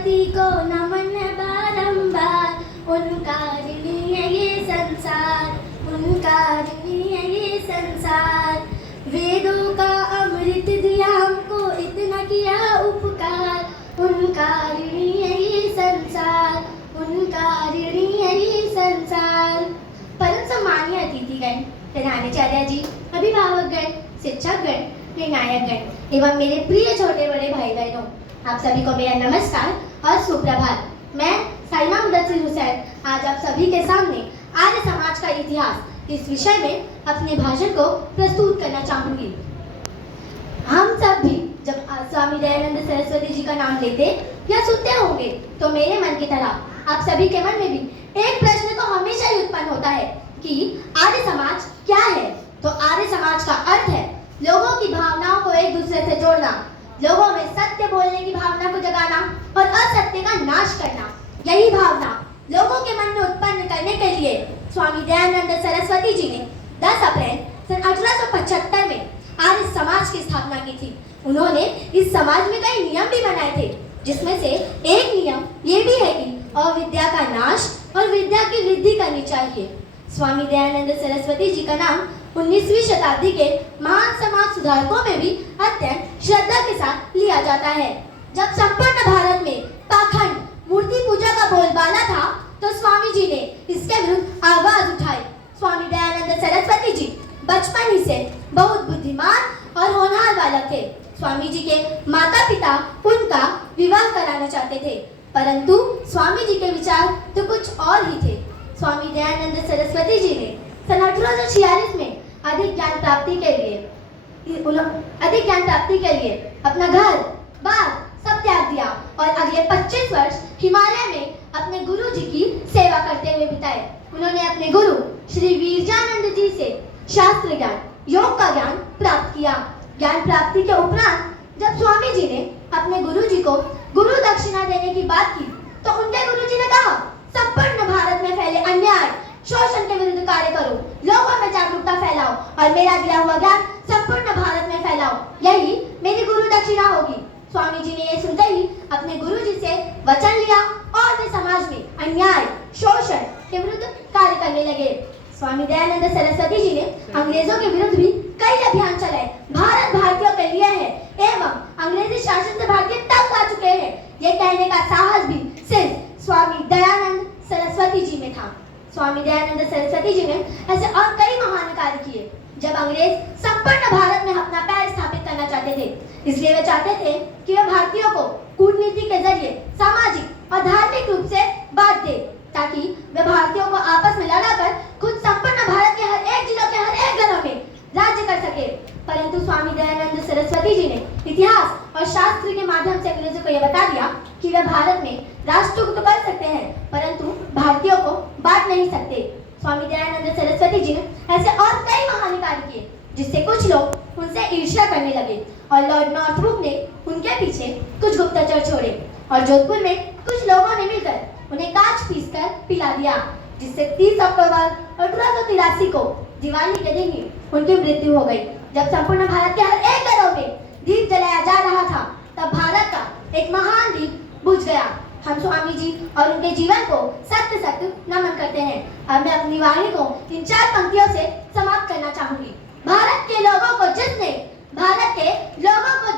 सरस्वती को नमन बारंबार, उनका ऋणी है ये संसार, उनका ऋणी है ये संसार। वेदों का अमृत दिया हमको, इतना किया उपकार, उनका ऋणी है ये संसार, उनका ऋणी है ये संसार। परम सम्मानीय अतिथिगण, प्रधानाचार्य जी, अभिभावकगण, शिक्षकगण, निर्णायकगण एवं मेरे प्रिय छोटे बड़े भाई बहनों, आप सभी को मेरा नमस्कार और सुप्रभात। मैं साइमा मुदस्सिर हुसैन आज आप सभी के सामने आर्य समाज का इतिहास इस विषय में अपने भाषण को प्रस्तुत करना चाहूंगी। हम सब भी जब स्वामी दयानंद सरस्वती जी का नाम लेते या सुनते होंगे तो मेरे मन की तरह आप सभी के मन में भी एक प्रश्न तो हमेशा ही उत्पन्न होता है कि आर्य समाज क्या है। तो आर्य समाज का अर्थ है लोगों की भावनाओं को एक दूसरे से जोड़ना, लोगों में सत्य बोलने की भावना को जगाना और असत्य का नाश करना। यही भावना लोगों के मन में उत्पन्न करने के लिए स्वामी दयानंद सरस्वती जी ने 10 अप्रैल सन 1875 में आर्य समाज की स्थापना की थी। उन्होंने इस समाज में कई नियम भी बनाए थे, जिसमें से एक नियम ये भी है कि अविद्या का नाश और विद्या की वृद्धि करनी चाहिए। स्वामी दयानंद सरस्वती जी का नाम 19वीं शताब्दी के महान समाज सुधारकों में भी अत्यंत श्रद्धा के साथ लिया जाता है। जब संपूर्ण भारत में पाखंड, मूर्ति पूजा का बोलबाला था तो स्वामी जी ने इसके विरुद्ध आवाज उठाई। स्वामी दयानंद सरस्वती जी बचपन ही से बहुत बुद्धिमान और होनहार बालक थे। स्वामी जी के माता पिता उनका विवाह कराना चाहते थे, परंतु स्वामी जी के विचार तो कुछ और ही थे। स्वामी दयानंद सरस्वती जी ने सन 1846 में अधिक ज्ञान प्राप्ति के लिए अपना घर बार सब त्याग दिया और अगले 25 वर्ष हिमालय में अपने गुरु जी की सेवा करते हुए बिताए। उन्होंने अपने गुरु श्री वीरजानंद जी से शास्त्र ज्ञान, योग का ज्ञान प्राप्त किया। ज्ञान प्राप्ति के उपरांत जब स्वामी जी ने अपने गुरु जी को गुरु दक्षिणा देने की बात की तो उनके गुरु जी ने कहा, संपूर्ण भारत में फैले अन्याय, शोषण के विरुद्ध कार्य करो, लोगों में जागरूकता फैलाओ और मेरा दिया हुआ ज्ञान संपूर्ण भारत में फैलाओ, यही मेरी गुरु दक्षिणा होगी। स्वामी जी ने ये सुनते ही अपने गुरु जी से वचन लिया और वे समाज में अन्याय, शोषण के विरुद्ध कार्य करने लगे। स्वामी दयानंद सरस्वती जी ने अंग्रेजों के विरुद्ध भी कई अभियान चलाए। भारत भारतीयों के लिए है एवं अंग्रेजी शासन से भारतीय तंग आ चुके हैं, ये कहने का साहस भी सिर्फ स्वामी दयानंद सरस्वती जी में था। स्वामी दयानंद सरस्वती जी ने ऐसे और कई महान कार्य किए। जब अंग्रेज संपूर्ण भारत में अपना पैर स्थापित करना चाहते थे, इसलिए वे चाहते थे कि वे भारतीयों को कूटनीति के जरिए सामाजिक और धार्मिक रूप से बांट दे, ताकि वे भारतीयों को आपस में लड़ाकर खुद संपूर्ण भारत के हर एक जिलों के हर एक घरों में राज्य कर सके। परंतु स्वामी दयानंद सरस्वती जी ने इतिहास और शास्त्र के माध्यम से अंग्रेजों को यह बता दिया कि वे भारत में राष्ट्र को तो कर सकते हैं, परंतु भारतीयों को बांट नहीं सकते। स्वामी दयानंद सरस्वती जी ने ऐसे और कई महान कार्य किए, जिससे कुछ लोग उनसे ईर्ष्या करने लगे और लॉर्ड नॉर्थब्रुक ने उनके पीछे कुछ गुप्तचर छोड़े और जोधपुर में कुछ लोगों ने मिलकर उन्हें कांच पीसकर पिला दिया, जिससे 30 अक्टूबर 1883 को दिवाली के दिन ही उनकी मृत्यु हो गई। जब संपूर्ण भारत के हर एक घरों में दीप जलाया जा रहा था, तब भारत का एक महान दीप बुझ गया। हम स्वामी जी और उनके जीवन को सत्य सत्य नमन करते हैं। अब मैं अपनी वाणी को इन 4 पंक्तियों से समाप्त करना चाहूंगी। भारत के लोगों को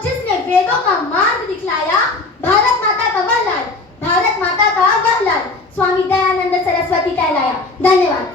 जिसने वेदों का मार्ग दिखलाया, भारत माता का वह लाल, भारत माता का वह लाल स्वामी दयानंद सरस्वती कहलाया। धन्यवाद।